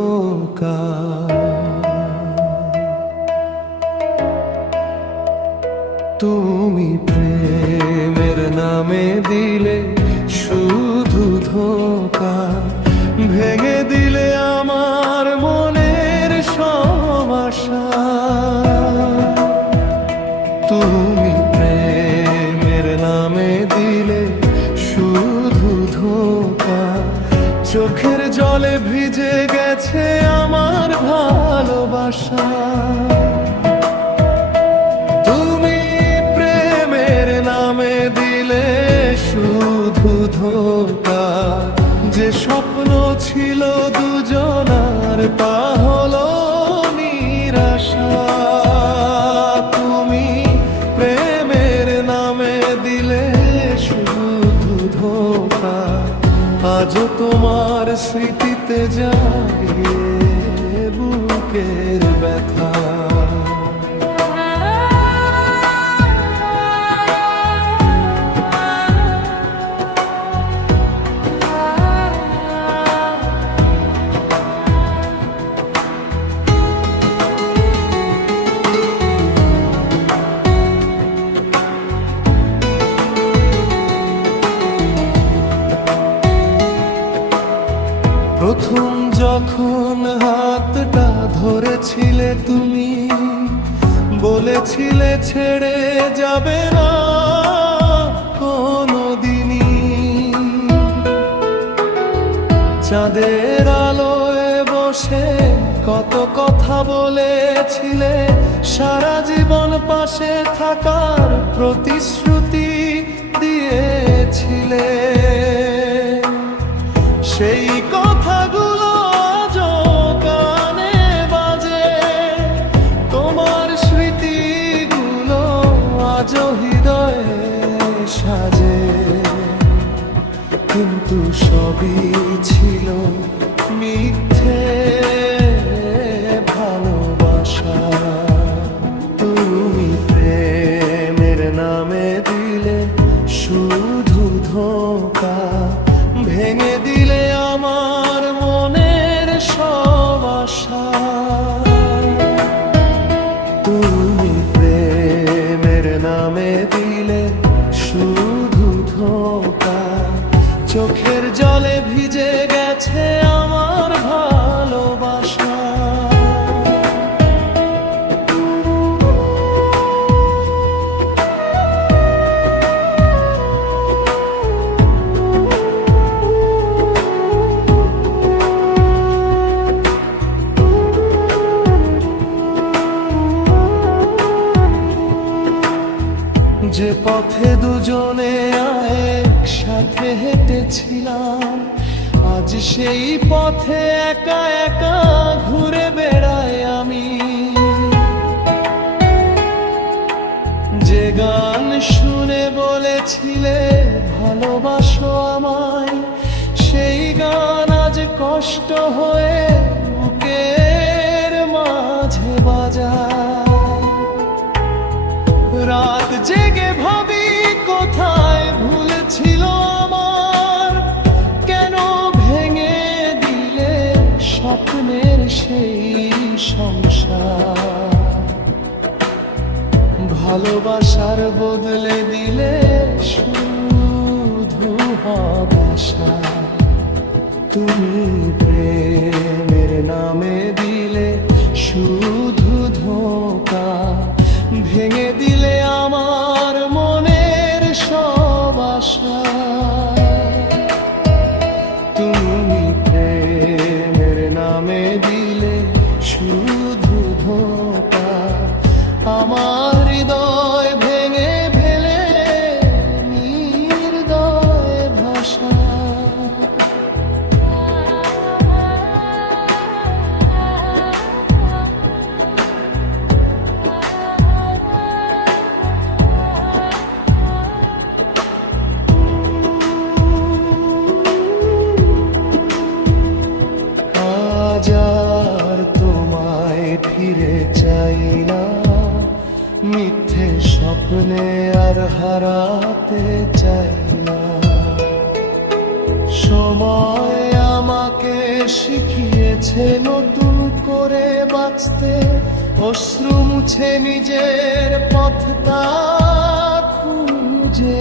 ধোঁকা। তুমি প্রেমের নামে দিলে শুধু ধোঁকা, ভেঙে দিলে আমার মনের সব আশা। তুমি প্রেমের নামে দিলে শুধু ধোঁকা, চোখের জলে ভিজে গেছে আমার ভালোবাসা। তুমি প্রেমের নামে দিলে শুধু ধোঁকা, যে স্বপ্ন ছিল দুজনার তা হলো নিরাশা। তুমি প্রেমের নামে দিলে শুধু ধোঁকা, আজও তোমার স্মৃতিতে জাগে বুকের ব্যথা। প্রথম যখন হাতটা ধরেছিলে তুমি, বলেছিলে ছেড়ে যাবে না কোনোদিনই। চাঁদের আলোয় বসে কত কথা বলেছিলে, সারা জীবন পাশে থাকার প্রতিশ্রুতি দিয়েছিলে। সেই কথাগুলো আজও কানে বাজে, তোমার স্মৃতিগুলো আজও হৃদয়ে সাজে। কিন্তু সবই ছিল মিথ্যে ভালোবাসা। তুমি প্রেমের নামে দিলে শুধু ধোঁকা, ভেঙে দিলে আমার মনের সব আশা। তুমি প্রেমের নামে দিলে শুধু ধোঁকা, চোখের জলে ভিজে গেছে আমার ভালোবাসা। যে পথে দুজনে একসাথে হেঁটেছিলাম, আজ সেই পথে একা একা ঘুরে বেড়াই আমি। যে গান শুনে বলেছিলে ভালোবাসো আমায়, সেই গান আজ কষ্ট হয়ে বুকের মাঝে বাজায়। রাত জেগে ভাবি কোথায় ভুল ছিল আমার, কেন ভেঙে দিলে স্বপ্নের সেই সংসার। ভালোবাসার বদলে দিলে শুধু হতাশা। তুমি প্রেমের নামে দিলে শুধু ধোঁকা, ভেঙে দিলে আমার মনের সব আশা। তুমি প্রেমের নামে দিলে শুধু ধোঁকা, আমার হৃদয় ভেঙে ফেলে নির্দয় ভাষা। ফিরে চাই না, মিথ্যে স্বপ্নে আর হারাতে চাই না। সময় আমাকে শিখিয়েছে নতুন করে বাঁচতে, অশ্রু মুছে নিজের পথটা খুঁজে